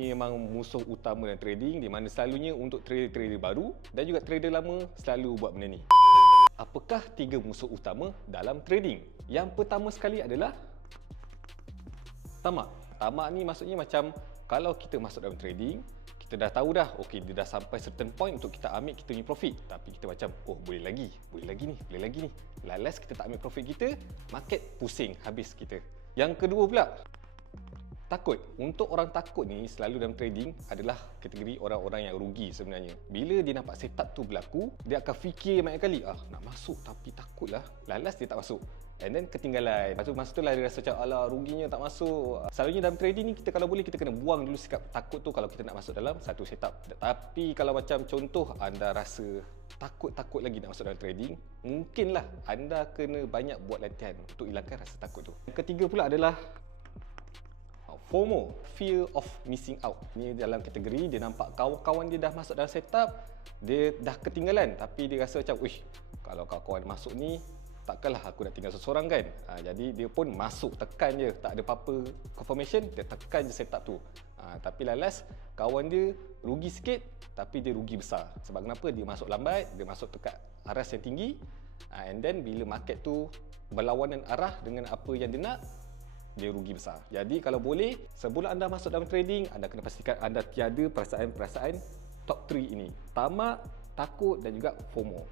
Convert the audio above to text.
ini memang musuh utama dalam trading, di mana selalunya untuk trader-trader baru dan juga trader lama selalu buat benda ni. Apakah 3 musuh utama dalam trading? Yang pertama sekali adalah tamak. Tamak ni maksudnya macam kalau kita masuk dalam trading, kita dah tahu dah, okey, dia dah sampai certain point untuk kita ambil kita punya profit, tapi kita macam, oh boleh lagi ni. Last kita tak ambil profit kita, market pusing, habis kita. Yang kedua pula, takut. Untuk orang takut ni selalu dalam trading adalah kategori orang-orang yang rugi sebenarnya. Bila dia nampak setup tu berlaku, dia akan fikir banyak kali, nak masuk tapi takutlah. Last dia tak masuk. And then ketinggalan. Masa tu lah dia rasa macam, alah ruginya tak masuk. Selalunya dalam trading ni kita kalau boleh kita kena buang dulu sikap takut tu kalau kita nak masuk dalam satu setup. Tapi kalau macam contoh anda rasa takut lagi nak masuk dalam trading, mungkinlah anda kena banyak buat latihan untuk hilangkan rasa takut tu. Yang ketiga pula adalah FOMO, Fear of Missing Out. Ni dalam kategori dia nampak kawan-kawan dia dah masuk dalam setup, dia dah ketinggalan, tapi dia rasa macam, uish, kalau kawan-kawan masuk ni, takkanlah aku nak tinggal seorang kan. Jadi dia pun masuk, tekan je, tak ada apa-apa confirmation, dia tekan je setup tu. Tapi last kawan dia rugi sikit, tapi dia rugi besar. Sebab kenapa? Dia masuk lambat, dia masuk dekat aras yang tinggi, and then bila market tu berlawanan arah dengan apa yang dia nak, dia rugi besar. Jadi kalau boleh, sebelum anda masuk dalam trading, anda kena pastikan anda tiada perasaan-perasaan top 3 ini: tamak, takut dan juga FOMO.